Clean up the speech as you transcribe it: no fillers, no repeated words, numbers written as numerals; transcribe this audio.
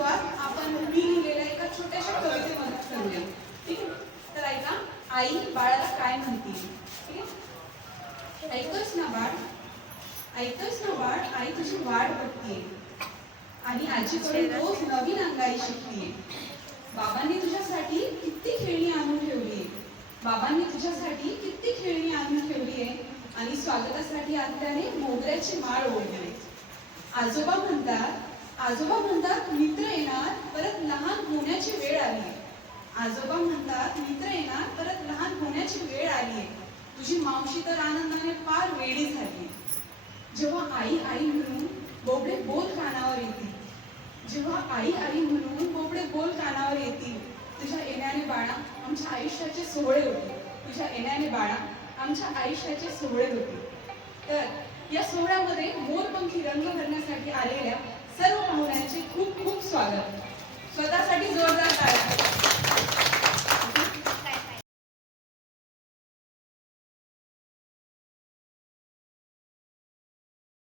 सुरुवात आपण मी लिहिलेल्या एका छोट्याशा कवितेमधून करूया. ठीक आहे? तर ऐका, आई बाळाला काय म्हणते. ठीक आहे? ऐकतोस ना बाळ, ऐकतोस ना बाळ, आई तुझी वाट बघतीये आणि आजीकडून रोज नवीन अंगाई शिकतीये. बाबांनी तुझ्यासाठी किती खेळणी आणून ठेवलीये, बाबांनी तुझ्यासाठी किती खेळणी आणून ठेवलीये आणि स्वागतासाठी आत्याने मोगऱ्याची माळ ओढली. आजोबा म्हणतात मित्र येणार परत लहान होण्याची वेळ आली. आजोबा म्हणतात मित्र येणार परत लहान होण्याची वेळ आली. तुझी मावशी तर आनंदाने फार वेडी झाली. जेव्हा आई आई म्हणून बोबडे बोल कानावर येतील, जेव्हा आई आई म्हणून बोबडे बोल कानावर येतील, तुझ्या येण्याने बाळा आमच्या आयुष्याचे सोहळे होते. तुझ्या येण्याने बाळा आमच्या आयुष्याचे सोहळे होते. तर या सोहळ्यामध्ये मोरपंखी रंग भरण्यासाठी आलेल्या सर्व पाहुण्यांचे खूप खूप स्वागत. स्वतःसाठी जोरदार टाळ्या.